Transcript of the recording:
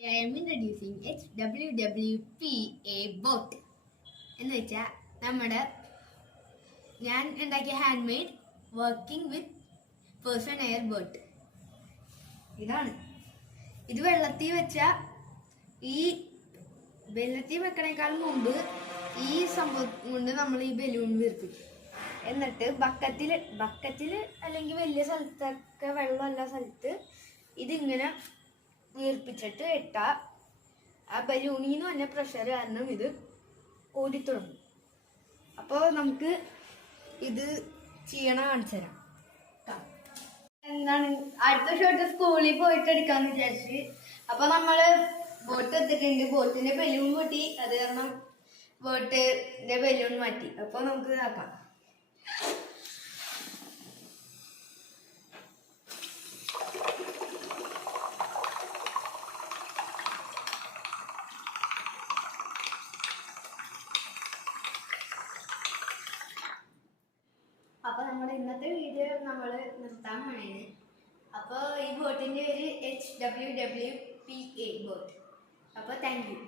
I am introducing HWWPA boat. എന്ന് വെച്ചാൽ ഞാൻ ഉണ്ടാക്കിയ hand made working with person air boat. ഇതാണ്. ഇത് വെള്ളത്തിൽ വെക്കണേക്കാൾ മുമ്പ് ഈ സംഭവം കൊണ്ട് നമ്മൾ ഈ ബലൂൺ വീർപ്പിക്കും. എന്നിട്ട് ബക്കറ്റിൽ അല്ലെങ്കിൽ വലിയ സ്ഥലത്തൊക്കെ വെള്ളമുള്ള സ്ഥലത്ത് ഇതിങ്ങനെ വീർപ്പിച്ചിട്ട് ഇട്ടാൽ ആ ബലൂണിൽ നിന്ന് തന്നെ പ്രഷർ കാരണം ഇത് ഓടിത്തുടങ്ങും. അപ്പോൾ നമുക്ക് ഇത് ചെയ്യണ കാണിച്ചു തരാം. എന്താണ് അടുത്ത ഷോട്ട് സ്കൂളിൽ പോയിട്ട് എടുക്കാന്ന് വിചാരിച്ച്. അപ്പൊ നമ്മള് ബോട്ട് എടുത്തിട്ടുണ്ട്. ബോട്ടിന്റെ ബലൂൺ പൊട്ടി, അത് കാരണം ബോട്ടിന്റെ ബലൂൺ മാറ്റി. അപ്പൊ നമുക്ക് ഇതാക്കാം. അപ്പൊ നമ്മുടെ ഇന്നത്തെ വീഡിയോ നമ്മൾ നിർത്താൻ വേണേ. അപ്പോൾ ഈ ബോട്ടിന്റെ പേര് HWWPA ബോട്ട്. അപ്പോൾ താങ്ക് യു.